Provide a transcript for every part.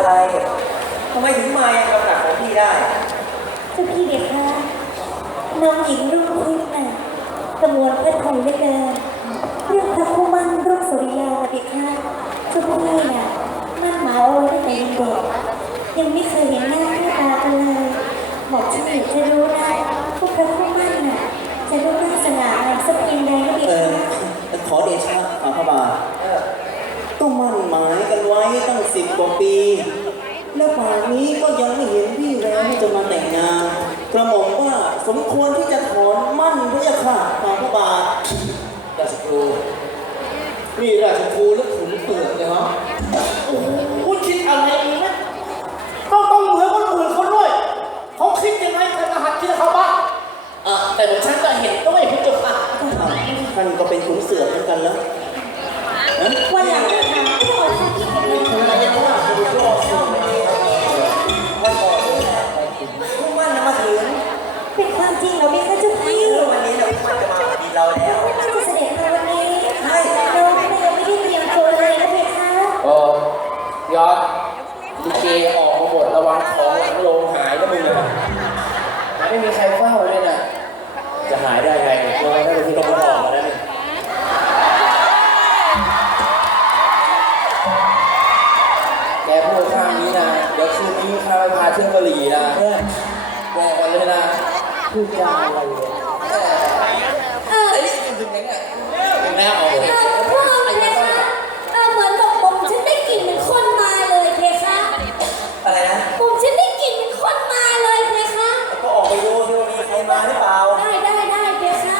องอะไรทำไมถึงมายังกำหนักของพี่ได้ เจ้าพี่ดีค่ะน้องหญิงรุ่งทิพย์น่ะกระมวลพระไทยเหลือเกินเรื่องพระคู่มั่นรุ่งสุริยาดีค่ะเจ้าพี่น่ะมั่นหมายเอาไว้ตั้งแต่ยังเด็กยังไม่เคยเห็นหน้าค่าตากันเลยบอกฉันอยากจะรู้นะพวกพระคู่มั่นน่ะจะรูปร่างสง่างามสักเพียงใดก็ดีเออค่ะขอเดชะฝ่าพระบาทเออก็มั่นหมายกันไว้ตั้งสิบกว่าปี แล้วป่านนี้ก็ยังไม่เห็นพี่แววที่จะมาแต่งงานกระหม่อมว่าสมควรที่จะถอนมั่นพระเจ้าค่ะฝ่าพระบาทราชครูนี่ราชครูและขุนเปลือกเลยเหรอโอ้โห พูดจาอะไรเนี่ยเออไอ้นี่ถึงยังไงแม่ออกเออพวกเราเพคะเออเหมือนกับผมฉันได้กลิ่นเหมือนคนมาเลยเพคะอะไรนะผมฉันได้กลิ่นเหมือนคนมาเลยเพคะก็ออกไปดูที่ว่ามีใครมาหรือเปล่าได้ได้ได้เพคะ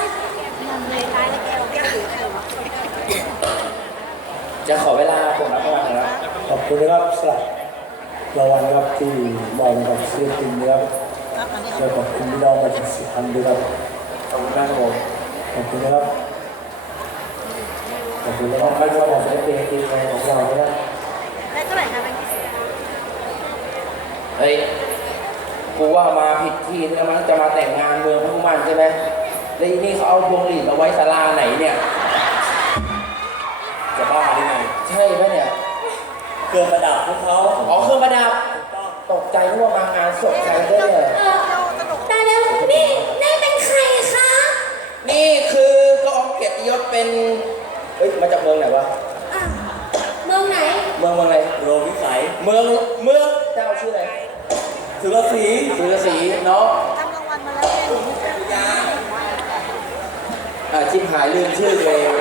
จะขอเวลาผมรับประมาณนะขอบคุณนะครับสำหรับรางวัลครับที่มอบให้กับศิลปินนะครับ และขอบคุณพี่น้องประชาชนด้วยครับขอบคุณมากครับผมขอบคุณนะครับขอบคุณนะครับไม่ว่าจะเป็นทีมงานของเรานะครับเฮ้ยกูว่ามาผิดที่แล้วมั้งจะมาแต่งงานเมืองพวกมันใช่ไหมแล้วอีนี่เขาเอาพวงหลีดเอาไว้ศาลาไหนเนี่ยจะบ้าได้ไงใช่ไหมเนี่ยเกินระดับพวกเขาอ๋อเครื่องประดับตกใจนึกว่ามางานศพใครได้เลย นี่นี่เป็นใครคะนี่คือกองเกียรติยศเป็น เฮ้ย มาจากเมืองไหนวะ อะเมืองไหน เมืองเมืองอะไร โรวิสัย เมืองเมืองเจ้าชื่ออะไรสุรศรีสุรศรีเนาะอ่าชิมหายลืมชื่อตัวเอง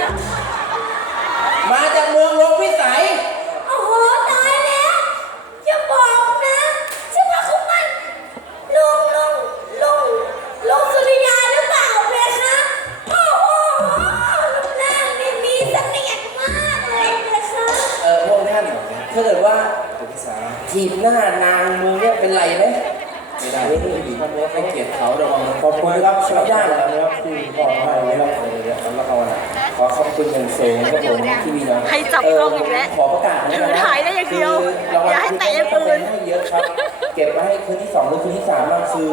ถ้าเกิดว่าทีมหน้านางมือเนี่ยเป็นไรไหมไม่ได้ไม่ไดีให้เกลียรติเขาระวังขอบคุณครับชาวย่างแล้วนะครับที่มอบให้นะครับเดี๋ยวๆรับรางวัลขอขอบคุณอย่างสูงครับผมที่มีน้องให้จับกล้องอีกแล้วขอประกาศนะถือถ่ายได้อย่างเดียวอย่าให้แตะอย่างอื่นให้เยอะครับ เก็บไว้ให้คืนที่สองหรือคืนที่สามบ้างคือ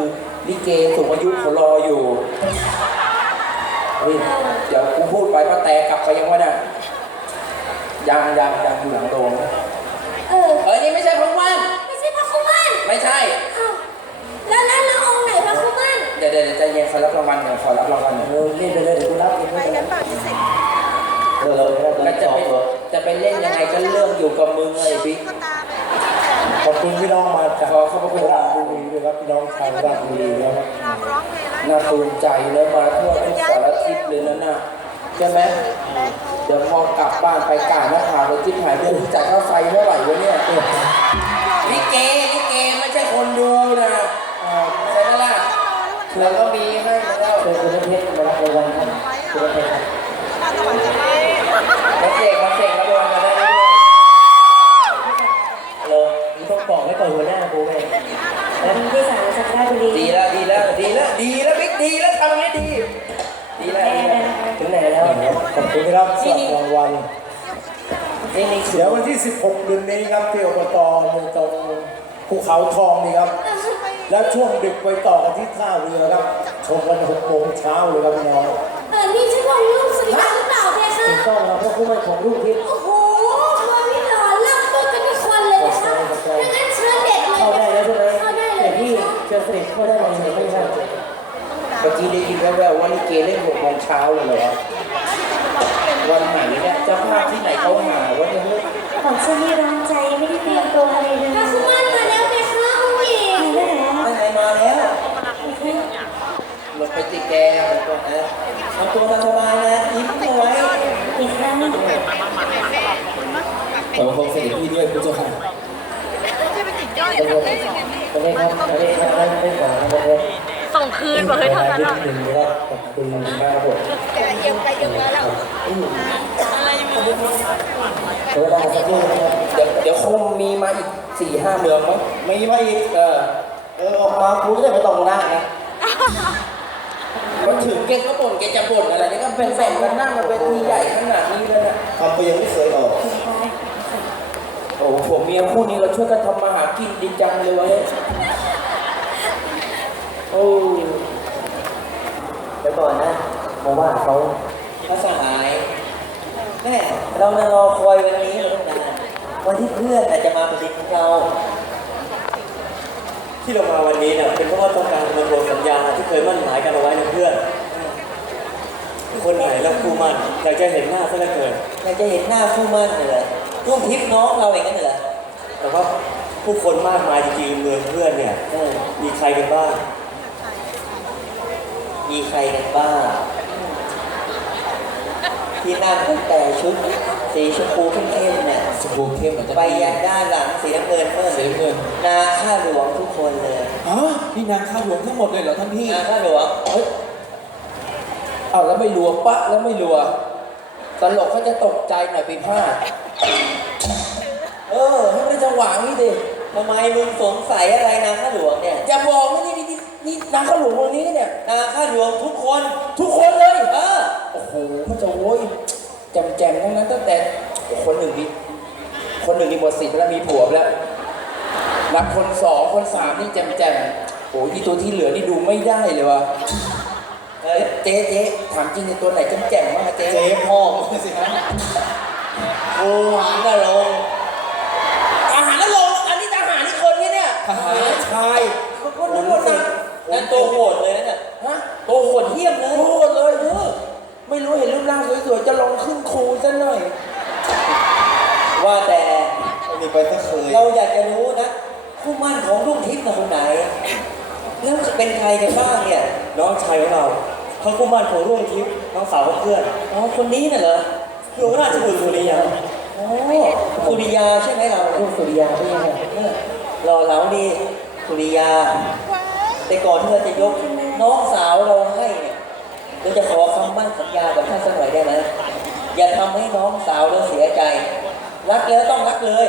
ลิเกสูงอายุเขารออยู่เฮ้ยเดี๋ยวกูพูดไปก็แตกกลับไปยังวะน่ะยังยังยังอยู่หลังโรง เออเอ้ยนี่ไม่ใช่พงวันไม่ใช่พระคุมันไม่ใช่ อ้าวแล้วแล้วแล้วองค์ไหนพระคุมันเดี๋ยวเดี๋ยวเดี๋ยวใจเย็นขอรับรางวัลก่อนขอรับรางวัลหน่อยเออเล่นไปเลยเดี๋ยวกูรับเองไม่เป็นไรเออเราเราแล้วจะไปจะไปเล่นยังไงก็เรื่องอยู่กับมึงเลยบิ๊กขอบคุณพี่น้องมาจากขอขอบพระคุณราชบุรีด้วยครับพี่น้องชาวราชบุรีนะครับน่าภูมิใจแล้วมาทั่วทุกสารทิศเลยนะน่ะ ใช่ไหมเดี๋ยวพอกลับบ้านไปกาหน้าผากเลยที่หายเดือนจ่ายค่าไฟเท่าไหร่วะเนี่ยนี่เกนี่เกไม่ใช่คนดูนะใช่ไหมล่ะแล้วก็มีให้แล้วเป็นคุณเพชรมารับรางวัลท่านคุณเพชรมาเสกมาเสกรับรางวัลมาได้ด้วยโลมึงต้องบอไว้ก่อนหัวน้ากูไงที่สามสัปดาห์ดีดีแล้วดีแล้วดีแล้วดีแล้วบิ๊กดีแล้วทำให้ดี ดีแล้ว คุณครับสำหรับรางวัลนี่นี่คือเดี๋ยววันที่ 16 เดือนนี้ครับที่อบตเมืองตรงภูเขาทองนี่ครับ แล้วช่วงดึกไปต่อกันที่ท่าเรือครับชมกัน6โมงเช้าเลยครับพี่น้องเออนี่ใช่วันลูกสุริยาหรือเปล่าเพคะถูกต้องครับเพราะคู่มั่นของรุ่งทิพย์โอ้โหวันนี้หล่อล่ำตัวกันทุกคนเลยนะคะถ้างั้นเชิญเด็กเลยเข้าได้แล้วใช่ไหมเข้าได้เลเด็ยกพี่เชิญเสด็จเข้าได้เลยไม่ใช่เมื่อกี้ได้ยินแว่วๆว่าลิเกเล่นหกโมงเช้าเลยเหรอวันไหนเนี่ยเจ้าภาพที่ไหนเขาหาว่าเนี่ยของฉันนี่ร้อนใจไม่ได้เตรียมตัวอะไรเลยพระคุมันมาแล้วเพคะอุ้ยมาแล้วเหรอนั่นไงมาแล้วลงไปติแกอะไรก่อนนะทำตัวสบายๆนะยิ้มเอาไว้อีกครั้งขอคงเสด็จพี่ด้วยคุณเจ้าค่ะประเทศครับประเทศครับประเทศก่อนประเทศ ส่งคืนบอกให้เท่านั้นนิอะดนึงนะครับขอบคุณมากครับผมเยังไปเยังมาแล้วเวลาสักครู่นะครับเดี๋ยวเดี๋ยวคงมีมาอีกสี่ห้าเมืองมั้งมีมาอีกเออเออออกมาคุณก็จะไปตรงหน้าไงมันถึงแกก็บ่นแกจะบ่นอะไรนี่ก็เป็นแบ่งกันนั่งมาเป็นทีใหญ่ขนาดนี้เลยนะทำไปยังไม่เคยออกโอ้โหผัวเมียคู่นี้เราช่วยกันทำมาหากินดีจังเลยเว้ยโอ้ เดี๋ยวก่อนนะมาว่าเขาพระสหายแม่เราน่ะรอคอยวันนี้มาตั้งนานวันที่เพื่อนน่ะจะมาประดิษฐ์ของเรา ที่เรามาวันนี้เนี่ยเป็นเพราะว่าต้องการมาทวงสัญญาที่เคยมั่นหมายกันเอาไว้นะเพื่อน คนไหนรักคู่มั่นอยากจะเห็นหน้าซะเหลือเกินอยากจะเห็นหน้าคู่มั่นเลยเหรอร่วมทิพย์น้องเราอย่างนั้นเหรอแต่ว่าผู้คนมากมายจริงๆเมืองเพื่อนเนี่ยเออมีใครกันบ้าง มีใครกันบ้าง ที่นั่งตั้งแต่ชุด สีชมพูเข้มๆเนี่ยสบู่เข้มเหมือนจะไปยันด้านหลังสีน้ำเงินเมื่อสีเงินนาข้าหลวงทุกคนเลยฮะนี่นางข้าหลวงทั้งหมดเลยเหรอท่านพี่นาข้าหลวงเฮ้ยเอาแล้วไม่รัวปะแล้วไม่รัวตลกเขาจะตกใจหน่อยปีพลาดเออให้มันได้จังหวะนี้ดิทำไมมึงสงสัยอะไรนาข้าหลวงเนี่ยอย่าบอกว่านี่นี่ นี่นี่นางข้าหลวงคนนี้เนี่ย นาข้าหลวงทุกคน ทุกคนเลยเออโอ้โหมันจะโว้ยแจมแจมๆทั้งนั้นตั้งแต่โอ้คนหนึ่งนี่คนหนึ่งนี่หมดสิทธิ์แล้วมีผัวไปแล้วนับคนสองคนสามนี่แจมแจมๆโอ้ยอีตัวที่เหลือนี่ดูไม่ได้เลยวะเฮ้ยเจ๊เจ๊ถามจริงในตัวไหนแจมแจมๆบ้างอะเจ๊เจ๊พ่อมึงสิฮะโอ้หานกะลงอาหารแล้วลงอันนี้ทหารนี่คนนี้เนี่ยทหารชายคนคนนั้นคน นั้นนั่นตัวโหดเลยนะฮะโตโหดเยี่ยมเลยโหดเลยเออไม่รู้เห็นรูปร่างสวยๆจะลองขึ้นครูซะหน่อย ว่าแต่ไอ้นี่ไปตั้งเคยเราอยากจะรู้นะคู่มั่นของลูกทิพย์นะคนไหนแล้วจะเป็นใครกันบ้างเนี่ยน้องชายของเราเขาคู่มั่นของร่วงทิพย์น้องสาวของเพื่อนอ๋อคนนี้น่ะเหรอหลวงราชบุตรสุริยาโอ้สุริยาใช่ไหมเราลูกสุริยาไม่ใช่ไหมเออรอเหลาดีสุริยา แต่ก่อนที่เราจะยกน้องสาวเราให้เนี่ยเราจะขอคำมั่นสัญญากับท่านสักหน่อยได้ไหมอย่าทำให้น้องสาวเราเสียใจ รักแล้วต้องรักเลย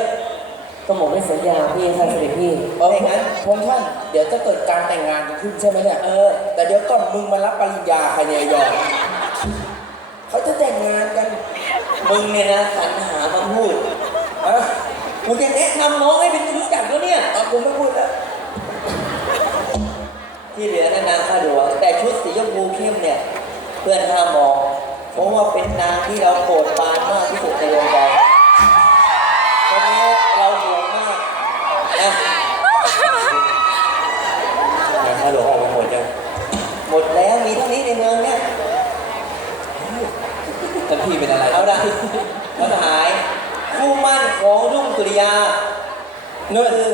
ก็หมกให้สัญญาพี่ท่านเสด็จพี่เอองั้นพงษ์ท่านเดี๋ยวจะเกิดการแต่งงานกันขึ้นใช่ไหมเนี่ยเออแต่เดี๋ยวก่อนมึงมารับปริญญาใครเนี่ยไอ้ยอมเขาจะแต่งงานกันมึงเนี่ยนะสรรหามาพูดอะกูจะแนะนำน้องให้เป็นที่รู้จักแล้วเนี่ยเอากูไม่พูดแล้ว ที่เหลือนั่นนางข้าหลวงแต่ชุดสีชมพูเข้มเนี่ย เพื่อนห้ามมองเพราะว่าเป็นนางที่เราโปรดปรานมากที่สุดในดวงใจคนนี้เราห่วงมากนะนายข้าหลวงออกมาหมดยังหมดแล้วมีเท่านี้ในเมืองเนี่ยท่านพี่เป็นอะไรเอาละเขาหาย คู่มั่นของรุ่งสุริยาเนื่คือ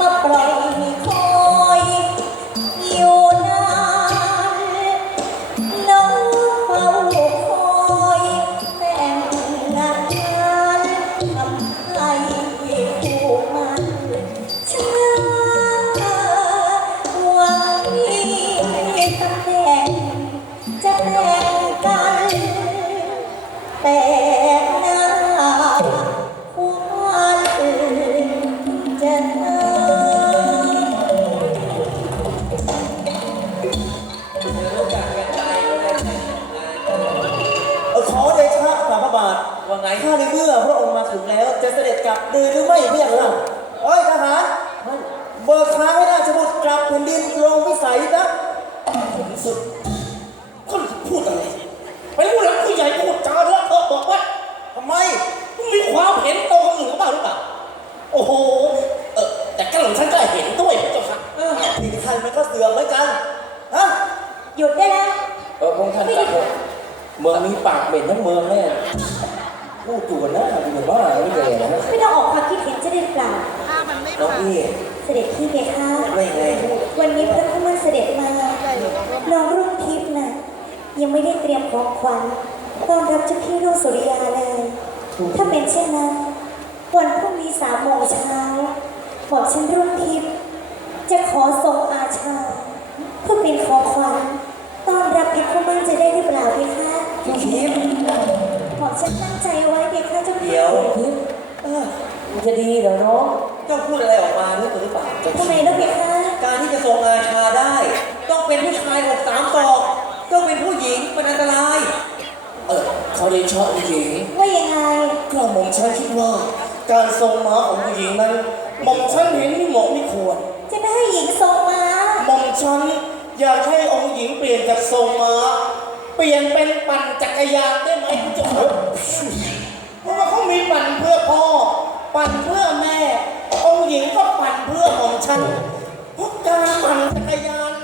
มาปล่อย กลับดีหรือไม่เพียงเราเอ้ยทหารเบิกทางให้ราชบุตรกลับแผ่นดินลงวิสัยนะสุด ของขวัญต้อนรับเจ้าพี่รุ่งสุริยาเลย ถ้าเป็นเช่นนั้น วันพรุ่งนี้สามโมงเช้าบอกฉันรุ่งทิพย์จะขอส่งอาชาเพื่อเป็นของขวัญต้อนรับพระผู้มั่นจะได้หรือเปล่าเพคะพี่ทิพย์บอกฉันตั้งใจไว้เพคะเจ้าพี่เดี๋ยวเออมันจะดีเหรอน้องเจ้าพูดอะไรออกมารู้ตัวหรือเปล่าทำไมล่ะเพคะการที่จะทรงอาชาได้ ต้องเป็นผู้ชายอกสามศอก ต้องเป็นผู้หญิงมันอันตราย เออเขาได้ชอบผู้หญิงว่ายังไงกระหม่อมฉันคิดว่า การทรงม้าของผู้หญิงนั้นหม่อมฉันเห็นไม่เหมาะไม่ควร จะไม่ให้หญิงทรงมาหม่อมฉันอยากให้องค์หญิงเปลี่ยนจากทรงม้า เปลี่ยนเป็นปั่นจักรยานได้ไหมคุณเจ้าค่ะเพราะว่าเขามีปั่นเพื่อพ่อ ปั่นเพื่อแม่ องค์หญิงก็ปั่นเพื่อหม่อมฉันเพราะการปั่นจักรยาน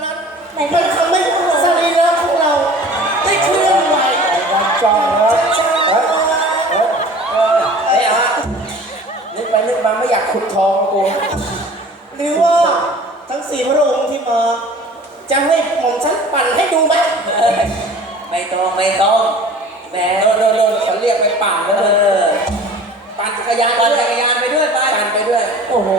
นั้น มันทำให้สรีระของเราได้เคลื่อนไหวจองแล้วช้าไอ้อะนึกไปนึกมาไม่อยากขุดทองกูหรือว่าทั้งสี่พระองค์ที่มา จะให้หม่อมฉันปั่นให้ดูไหมไม่ต้องไม่ต้องแหมโน่นโน่นโน่นฉันเรียกไปปั่นแล้วเอเลยอปั่นจักรยานปั่นจักรยานไปด้วยไปปั่นไปด้วย โอ้โห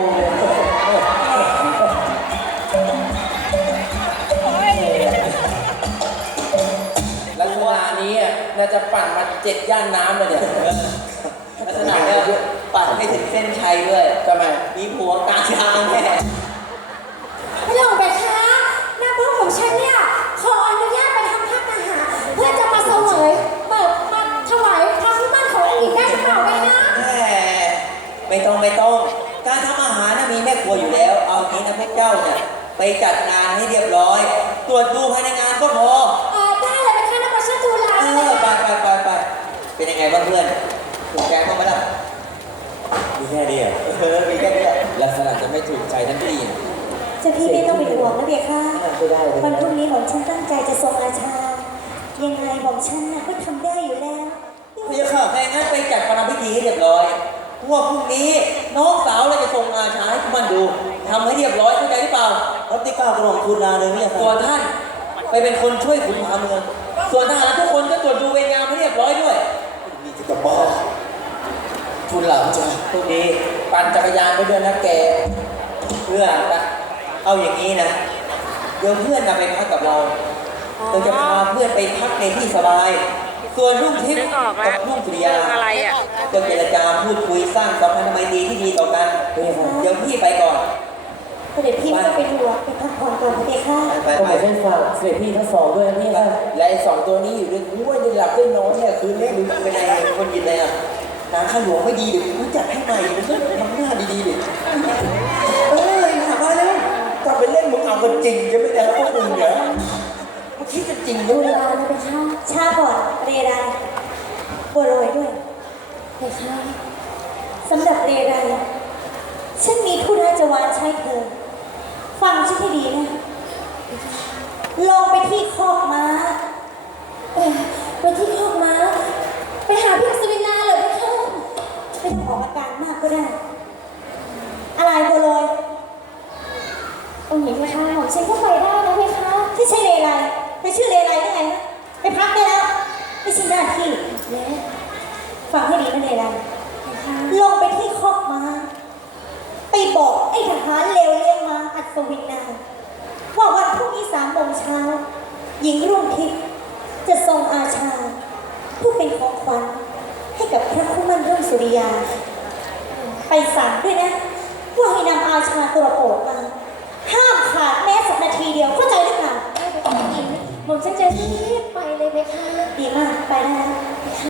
เจ็ดย่านน้ำเลยเนี่ยลักษณะเนี่ยปัดให้ถึงเส้นชัยด้วยทำไมมีผัวตาช้างแน่ หลองไปคะนักรบของฉันเนี่ยขออนุญาตไปทำพักอาหารเพื่อจะมาเสวยเปิดมาถวายพระที่บ้านขององค์หญิได้หรือเปล่าไหมคะแหมไม่ต้องไม่ต้อง การทำอาหารน่ะมีแม่ครัวอยู่แล้ว เอางี้นะพวกเจ้าเนี่ยไปจัดงานให้เรียบร้อย ตรวจดูภายในงานก็พอ ออไปไปไปไปเป็นยังไงบ้างเพื่อนถูกแกบ้างไหมล่ะมีแค่นี้อะเออมีแค่เนี้ยลักษณะจะไม่ถูกใจท่านพี่นะเจ้าพี่ไม่ต้องเป็นห่วงนะเบียค่ะไม่ได้เลยวันพรุ่งนี้ของฉันตั้งใจจะส่งอาชา ยังไงของฉันน่ะก็ทำได้อยู่แล้วพี่จะข่าวแค่งั้นไปจัดประรำพิธีให้เรียบร้อยเพราะว่าพรุ่งนี้น้องสาวเราจะส่งอาชาให้มันดูทำให้เรียบร้อยเข้าใจหรือเปล่ารับที่เก้ากระหม่อมทูลลาเลยเนี่ยส่วนท่าน ไปเป็นคนช่วยขุนพาเมือง ส่วนทหารทุกคนก็ตรวจดูเวรงามให้เรียบร้อยด้วยมีที่จะบ้าทุนหลังจ้ะโชคดีปั่นจักรยานไปด้วยนะแก เพื่อนเอาอย่างนี้นะ เดี๋ยวเพื่อนนะไปพักกับเรา เราจะพาเพื่อนไปพักในที่สบาย ส่วนรุ่งทิพย์นึกออกแล้กัวบรุ่งสุริยาอะไรอะก็เจรจาพูดคุยสร้างสัมพันธไมตรีที่ดีต่อกัน เดี๋ยวพี่ไปก่อน ก็เดี๋ยวพี่ไม่ต้องเป็นห่วงไปพักผ่อนก่อนนะเบียค่ะไปก็ไปหมายถึงฝากเสด็จพี่ทั้งสองด้วยนะพี่ค่ะและไอ้สองตัวนี้อยู่ด้วยกูไม่ได้หลับได้นอนเนี่ยคืนนี้มึงเป็นไงคนกินอะไรอะนางข้าหลวงไม่ดีเดี๋ยวกูจัดให้ใหม่มันก็ทำหน้าดีๆดิเอ้ยหนักมาแล้วถ้าไปเล่นมึงเอากันจริงจะไม่ได้แล้วพวกมึงเหรอมึงคิดจะจริงดูด้วยเวนะลานะเบียค่ะช้าก่อนเรไรบัวโรยด้วยเบียค่ะสำหรับเรไรฉันมีผู้น่าจะวานใช้เธอ ฟังฉันให้ดีนะ ลงไปที่คอกม้า